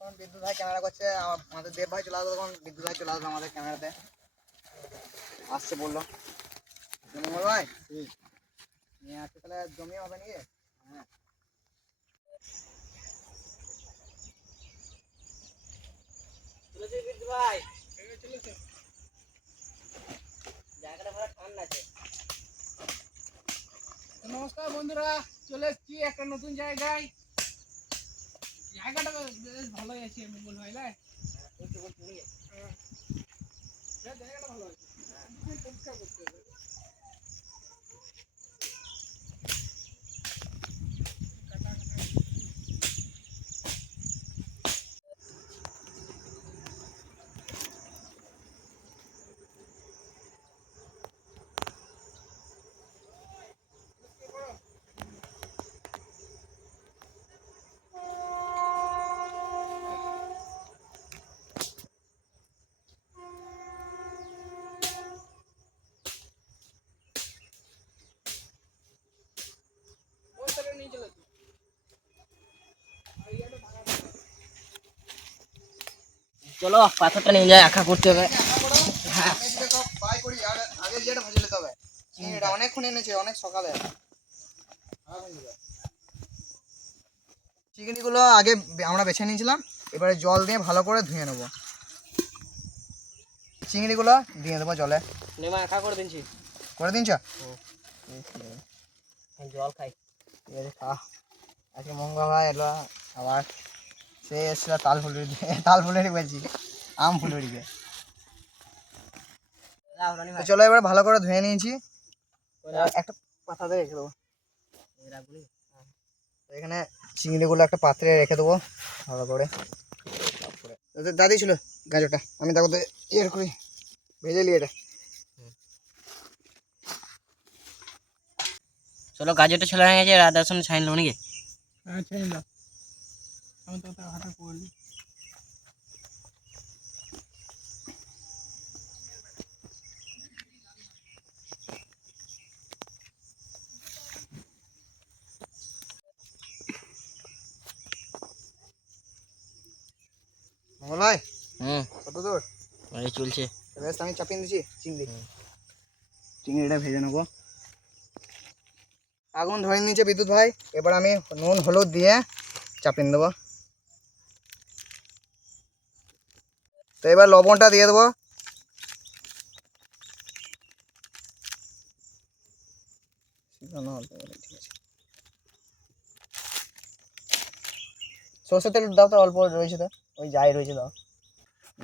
এখন বিদ্যুৎ ভাই ক্যামেরা করছে, আমাদের দেব ভাই চলে আসবে, তখন বিদ্যুৎ ভাই চলে আসবে আমাদের ক্যামেরাতে আসছে বললো। মঙ্গল ভাই নিয়ে আসছে, তাহলে জমি হবে নাকি? হ্যাঁ বিদ্যুৎ ভাই চলেছে, জায়গাটা ভালো ঠান্ডা আছে। নমস্কার বন্ধুরা, চলে এসেছি একটা নতুন জায়গায়। জায়গাটা বেশ ভালোই আছে মঙ্গল ভাই, জায়গাটা ভালো আছে, পরিষ্কার করতে হবে। চলো পাথরটা নিয়ে যায়, আঁকা করতে হবে। হ্যাঁ আগে যেটা ভেজে নিতে হবে, এটা অনেকক্ষণ এনেছে, অনেক সকালে। চিংড়িগুলো আগে আমরা বেছে নিয়েছিলাম, এবারে জল দিয়ে ভালো করে ধুয়ে নেবো। চিংড়িগুলো দিয়ে দেবো জলে, নেমা আঁকা করে দিনছি, করে দিনছ। জল খাই, ঠিক আছে খা। আজকে মঙ্গল ভাই এলো আবার, সে এসেছিল তাল ফুলুরি বলছি, আম ফুলুরিকে। চলো এবার ভালো করে ধুয়ে নিয়েছি, একটা পাতাতে রেখে দেবো। এখানে চিংড়িগুলো একটা পাত্রে রেখে দেবো ভালো করে। দাদি ছিল গাজরটা, আমি দেখো তো ইয়ে করি, ভেজে নিয়ে এটা। চলো গাজরটা ছেলে হয়ে গেছে, আদা রসুন ছাইন লো নাকি? হ্যাঁ ছাইন দাও, আমি তো হাঁটা করলি। মঙ্গল ভাই কত দূর? এই চলছে, আমি চাপিয়ে দিচ্ছি চিংড়িটা ভেজে নেবো। আগুন ধরে নিয়েছে বিদ্যুৎ ভাই, এবার আমি নুন হলুদ দিয়ে চাপিয়ে দেবো। তো এবার লবণটা দিয়ে দেবো। সর্ষের তেল দাও তো, অল্প রয়েছে তো, ওই যাই রয়েছে দাও।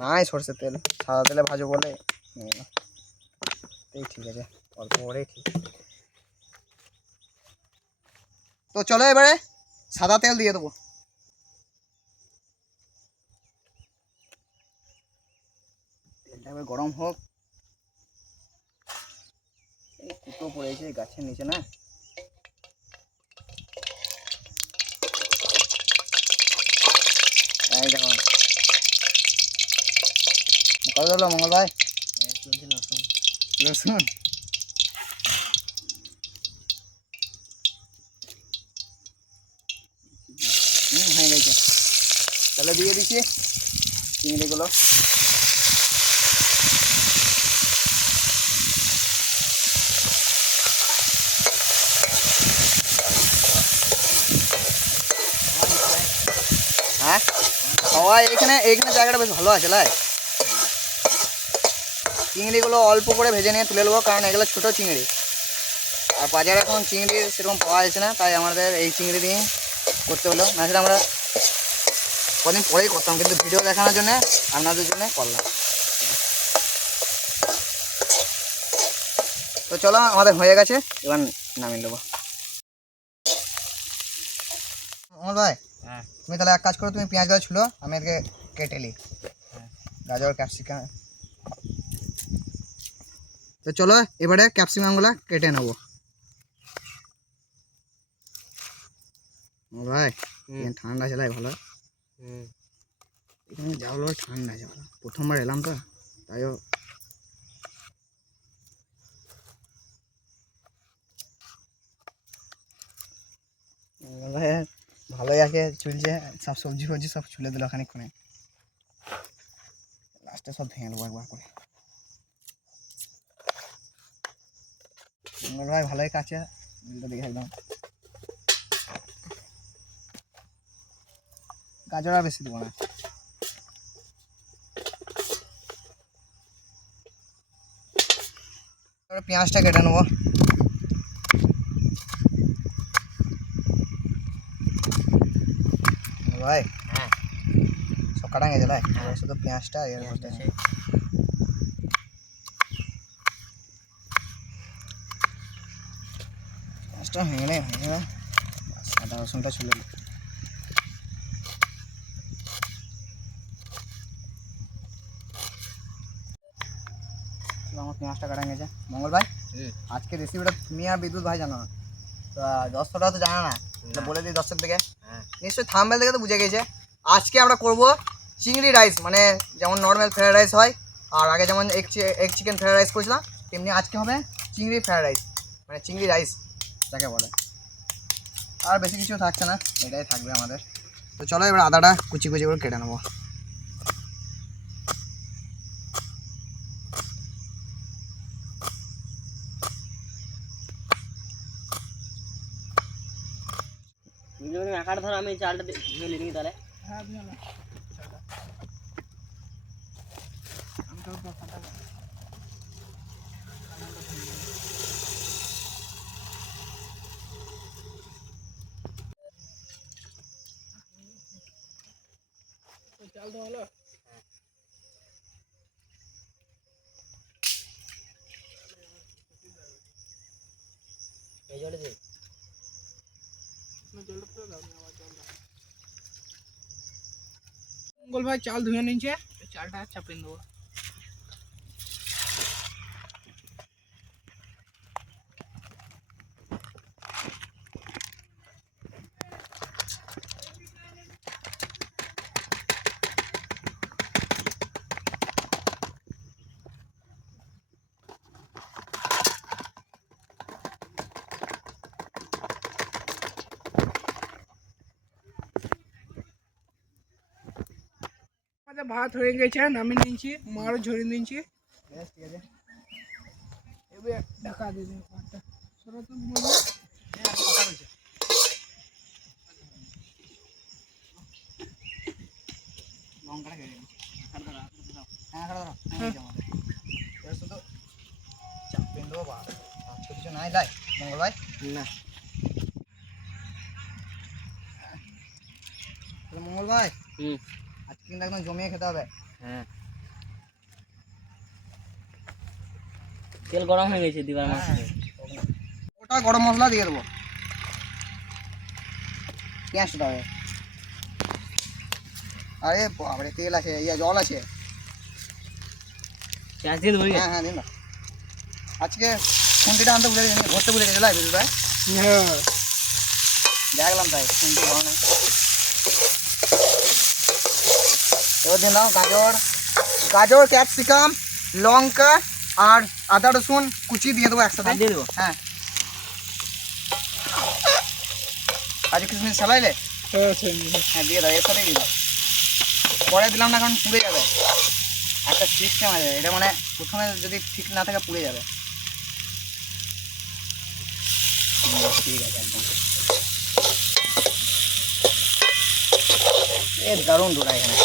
নাই সর্ষের তেল, সাদা তেলে ভাজো বলে এই ঠিক আছে, অল্প করেই ঠিক। তো চলো এবারে সাদা তেল দিয়ে দেবো। তেলটা এবার গরম হোক। এই কুটো পড়েছে গাছের নিচে না, এই দেখো কত হলো মঙ্গল ভাই? রসুন হয়ে গেছে, তাহলে দিয়ে দিচ্ছি চিংড়িগুলো। হ্যাঁ সবাই এখানে জায়গাটা বেশ ভালো আছে লাই। চিংড়িগুলো অল্প করে ভেজে নিয়ে তুলে নেবো, কারণ এগুলো ছোটো চিংড়ি, আর বাজারে এখন চিংড়ি সেরকম পাওয়া যাচ্ছে না, তাই আমাদের এই চিংড়ি দিয়ে করতে হলো। না সেটা আমরা কদিন পরেই করতাম, কিন্তু ভিডিও দেখানোর জন্য আপনাদের জন্য করলাম। তো চলো আমাদের হয়ে গেছে, এবার নামিয়ে দেবো। মঙ্গল ভাই তুমি তাহলে এক কাজ করো, তুমি পেঁয়াজ গাছ ছিল, আমি এদিকে কেটে নিই গাজর ক্যাপসিকাম। তো চলো এবারে ক্যাপসিকামগুলো কেটে নেবো। ভাই ঠান্ডা ছিল ভালো, এখানে যা হলো ঠান্ডা আছে ভালো, প্রথমবার এলাম তো তাইও। ভাই ভালোই আজকে চলছে, সব সবজি ফবজি সব ছুলে দিল খানিকক্ষণে, লাস্টে সব ভেঙে দেবো একবার করে। ভাই ভালোই কাছে দেখে একদম, গাজর আর বেশি দেবো না। পেঁয়াজটা কেটে নেবো। ভাই হ্যাঁ সব কাটা গেছে ভাই, শুধু পেঁয়াজটা এর মধ্যে পেঁয়াজটা ভেঙে আদা রসুনটা ছুলে দিই। আমার পেঁয়াজটা কাটা গেছে। মঙ্গল ভাই আজকে রেসিপিটা তুমি আর বিদ্যুৎ ভাই জানো না, তো দর্শকরা তো জানা না, বলে দিই দর্শক থেকে। নিশ্চয়ই থাম্বনেল দেখে তো বুঝে গেছে। আজকে আমরা করব চিংড়ি রাইস, মানে যেমন নর্মাল ফ্রায়েড রাইস হয়, আর আগে যেমন এগ চিকেন ফ্রায়েড রাইস করেছিলাম, তেমনি আজকে হবে চিংড়ি ফ্রায়েড রাইস, মানে চিংড়ি রাইস যাকে বলে। আর বেশি কিছু থাকছে না, এটাই থাকবে আমাদের। তো চলো এবার আদাটা কুচি কুচি করে কেটে নেবো। আকার ধর, আমি চালটা ঢেলে নিই তাহলে। হ্যাঁ চাল তো হলো। এই জলে দে। মঙ্গল ভাই চাল ধুয়ে নিচ্ছে, চালটা চাপিয়ে দেবো। আমাদের ভাত হয়ে গেছে, নামিয়ে নিয়েছি, মারও ঝরিয়ে নিয়েছি। ঠিক আছে, এবার ঢাকা দিয়ে দিন ভাতটা। সরাতন কথা বলছে। লঙ্কাটা কেটে নিই। হ্যাঁ খাড়া দাঁড়াও, এবার শুধু চাপিয়ে দেবো। বা আজকে কিছু নাই লাই মঙ্গল ভাই না মঙ্গল ভাই, আজকে কিন্তু একদম জমিয়ে খেতে হবে। হ্যাঁ তেল গরম হয়ে গেছে দিবার মাছ। ওটা গরম মশলা দিয়ে দেবো, পেঁয়াজটা হবে। আরে বাবারে তেল আছে, ইয়ে জল আছে। পেঁয়াজ দিয়ে দেবো। হ্যাঁ হ্যাঁ দিন না, আজকে খুন্তিটা আনতে ভুলে গেছি, ধরতে ভুলে গেছে লাই বিদ্যুৎ ভাই। হ্যাঁ দেখলাম তাই খুন্তি ভালো না। এবার দিন দাও গাজর ক্যাপসিকাম লঙ্কা আর আদা রসুন কুচি দিয়ে দেবো একসাথে। দিয়ে দেবো। হ্যাঁ কাজু কিশমিশ চালাইলে হ্যাঁ দিয়ে দাও, এর সাথেই দিয়ে দাও। পরে দিলাম না, কারণ পুড়ে যাবে। একটা সিস্টেম আছে এটা, মানে প্রথমে যদি ঠিক না থাকে পুড়ে যাবে। ঠিক আছে একদম, এ দারুণ ডোরা এখানে।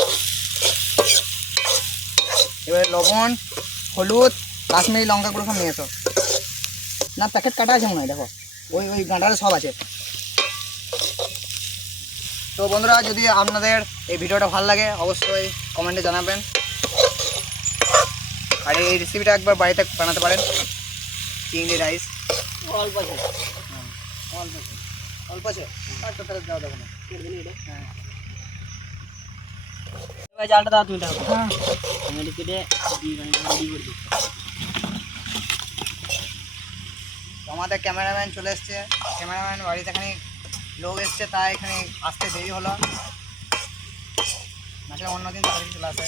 এবারে লবণ হলুদ কাশ্মীরি লঙ্কা গুঁড়ো সব নিয়ে এসো। না প্যাকেট কাটা আছে মনে হয়, দেখো ওই ওই গাঁটাতে সব আছে। তো বন্ধুরা, যদি আপনাদের এই ভিডিওটা ভালো লাগে অবশ্যই কমেন্টে জানাবেন, আর এই রেসিপিটা একবার বাড়িতে বানাতে পারেন, চিংড়ি রাইস। অল্প আছে, অল্প আছে, অল্প আছে, আর তো ফেরত দেওয়া যাবে না। হ্যাঁ এবার জালটা দাও তুমি, দেখো হ্যাঁ টমেটো কেটে রেডি করে দিই। তো আমাদের ক্যামেরাম্যান চলে এসছে, ক্যামেরাম্যান বাড়িতে এখানে লোক এসছে, তাই এখানে আসতে দেরি হলো, নাকি অন্যদিন তাড়াতাড়ি চলে আসে।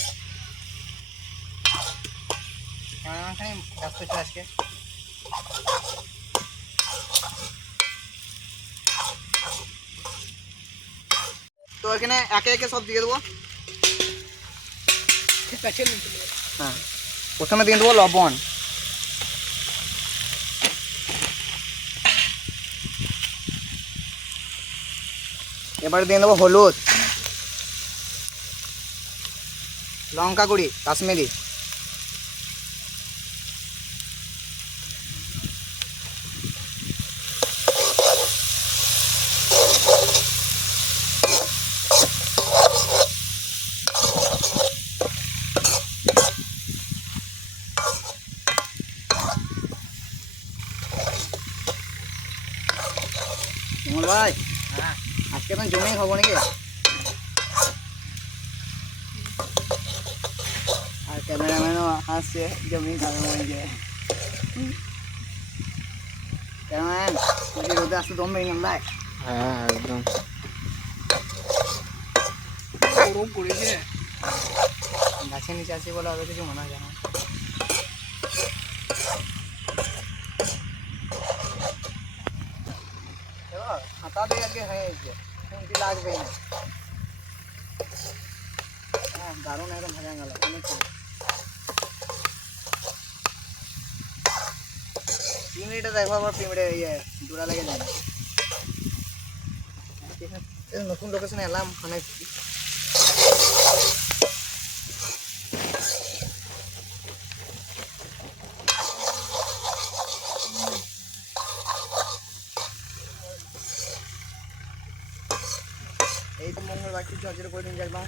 ক্যামেরাম্যান খানি ব্যস্ত ছিল আজকে। এখানে একে একে সব দিয়ে দেবো। ঠিক আছে নিয়ে চলে যাবো। হ্যাঁ, প্রথমে দিয়ে দেবো লবণ, এবারে দিয়ে দেবো হলুদ, লঙ্কা গুঁড়ি কাশ্মীরি, মঙ্গল ভাই হ্যাঁ আজকে তো জমিয়ে খাবো নাকি? আর ক্যামেরাম্যানও হাসছে জমি খাবে মনে যায়। ক্যামেরাম্যান তুই রোদে আসতে দম ভেঙে গেল। হ্যাঁ একদম গরম পড়েছে। গাছের নিচে আছি বলে আরো কিছু মনে হয় না। হাতা দিয়ে আজকে হয়ে গেছে, শুনতে লাগবেই না। হ্যাঁ দারুণ একদম ভাজা গেল অনেক। 3 মিনিটে দেখবো আবার পিঁমড়ে ইয়ে জোড়া লেগে যায়। নতুন লোকেশনে এলাম অনেক। এই তো মঙ্গল বাকি ঝরঝরে করে দিন একদম।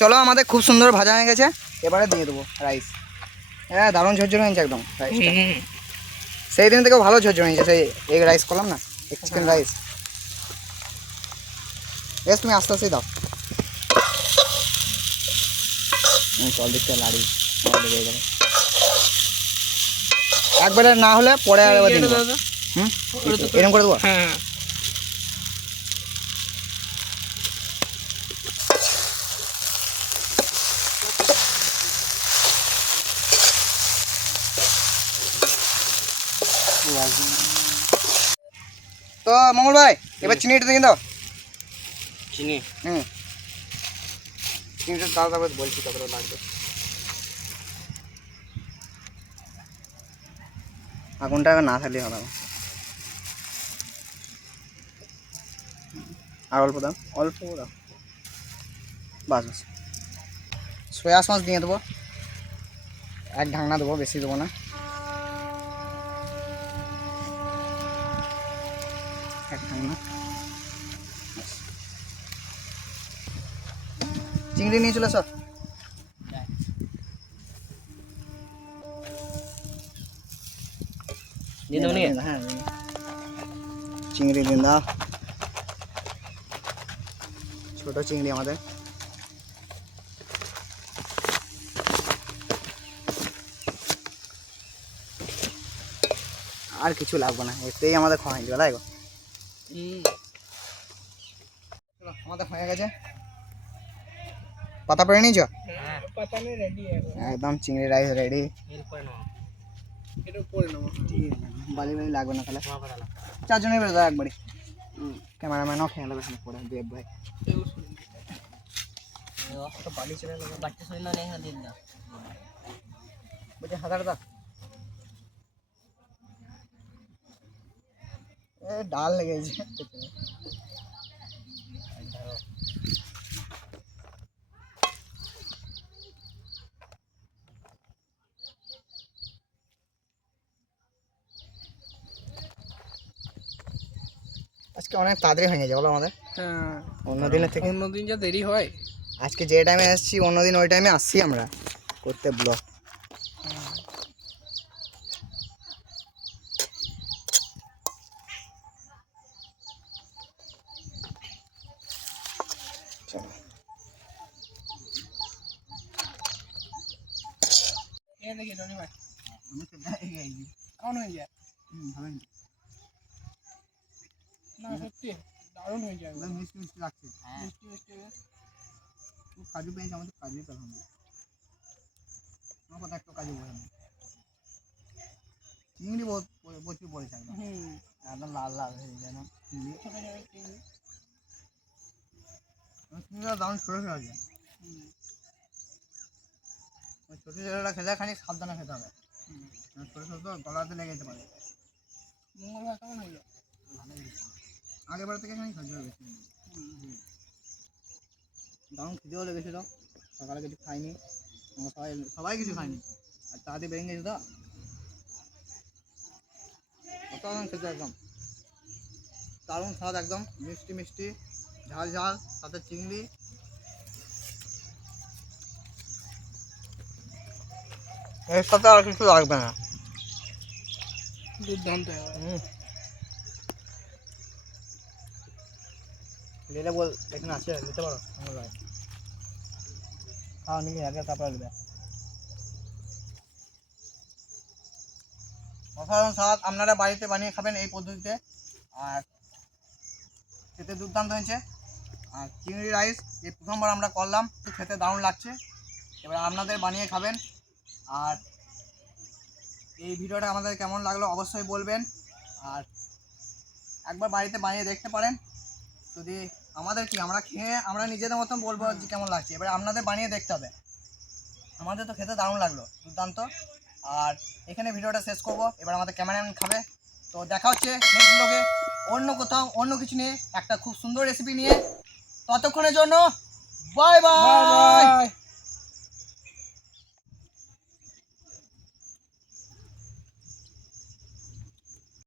চলো আমাদের খুব সুন্দর ভাজা হয়ে গেছে, এবারে দিয়ে দেবো রাইস। হ্যাঁ দারুণ ঝরঝরে হয়েছে একদম রাইসটা। সেই দিন থেকে ভালো ঝরঝরে হয়েছে, সেই এগ রাইস করলাম না, এগ চিকেন রাইস। বেশ তুমি আস্তে আস্তে দাও। চল দিকটা লাড়ি লেগে যাবে একবারে, না হলে পরে আর একবার দিয়ে দেবো। হুম এরকম করে দেবো। হ্যাঁ তো মঙ্গল ভাই এবার চিনিটা দিয়ে দাও। চিনি হুম চিনিটা দাও, তারপর বলছি কত লাগবে। আগুনটা না থাকলেই হবে। আর অল্প দাও, অল্প দাও, বাস বাস। সয়া সস দিয়ে দেবো, এক ঢাকনা দেবো, বেশি দেবো না। এক ঢাকনা। চিংড়ি নিয়ে চলে এসো। দিয়ে দেবো নাকি? হ্যাঁ চিংড়ি দিন দাও, ছোট চিংড়ি আমাদের। আর কিছু লাগবে না, এতেই আমাদের খাওয়া হয়ে যাবে। লাগবে আমাদের হয়ে গেছে। পাতা পেরে নিয়েছ? পাতা নেই, রেডি একদম চিংড়ি রাইস রেডি। এর পরে নাও এটা করে নেবো। বালি বালি লাগবে না তাহলে। তোমার কথা না। 4 জনের বেরো দাও একবারে। ক্যামেরাম্যানও খেয়ে নেবে পরে দেব ভাই। তো বাড়ি চলে গেল, বাচ্চা শরীর না এখানে দিয়ে দাও। বলছি হাজার দাও। এ ডাল লেগেছে। আজকে অনেক তাড়াতাড়ি হয়ে গেছে বলো আমাদের, হ্যাঁ অন্য দিনের থেকে। অন্যদিন যা দেরি হয়। আজকে যে টাইমে আসছি অন্যদিন ওই টাইমে আসছি আমরা করতে ব্লগ। চলো এ দেখি রনি ভাই আমি তো গায়ে গেছি কেমন হয়ে যায়? ভালো না সত্যি দারুণ হয়ে যায় মিষ্টি মিষ্টি লাগছে মিষ্টি মিষ্টি বেশ। খুব কাজু পেয়েছি আমাদের কাজুই পেলাম না আমার কথা একটু কাজু বলে না চিংড়ি প্রচুর পড়েছে একদম একদম লাল লাল হয়ে যায় না চিংড়ি ছোটো ছোটো চিংড়ি। চিংড়িটা দারুণ ছোটো ছোটো আছে ওই ছোটো ছোটোটা খেলে খানিক সাবধানে খেতে হবে ছোটো ছোটো গলাতে লেগে যেতে পারে মঙ্গলবার কেমন হয়ে যায়? আগেরবার থেকে খানিক খাদ্য বেশি দারুণ খিদেও লেগেছিল সকালে কিছু খাইনি আমরা সবাই কিছু খাইনি আর তাড়াতাড়ি বেরিয়ে গেছে তো অসাধারণ খেতে একদম দারুণ স্বাদ একদম মিষ্টি মিষ্টি ঝাল ঝাল সাথে চিংড়ি এর সাথে আর কিছু লাগবে না দুর্দান্ত লেলে বল এখানে আছে নিতে পারো খাওয়া নিয়ে আগে তারপরে নেবে অসাধারণ স্বাদ আপনারা বাড়িতে বানিয়ে খাবেন এই পদ্ধতিতে আর খেতে দুর্দান্ত হয়েছে আর চিংড়ি রাইস এই প্রথমবার আমরা করলাম খেতে দারুণ লাগছে এবার আপনাদের বানিয়ে খাবেন আর এই ভিডিওটা আমাদের কেমন লাগলো অবশ্যই বলবেন আর একবার বাড়িতে বানিয়ে দেখতে পারেন যদি আমাদের কি আমরা খেয়ে আমরা নিজেদের মতন বলবো যে কেমন লাগছে এবার আপনাদের বানিয়ে দেখতে হবে আমাদের তো খেতে দারুণ লাগলো দুর্দান্ত আর এখানে ভিডিওটা শেষ করব এবার আমাদের ক্যামেরাম্যান খাবে তো দেখা হচ্ছে নেক্সট ব্লগে অন্য কোথাও অন্য কিছু নিয়ে একটা খুব সুন্দর রেসিপি নিয়ে ততক্ষণের জন্য বাই বাই বাই।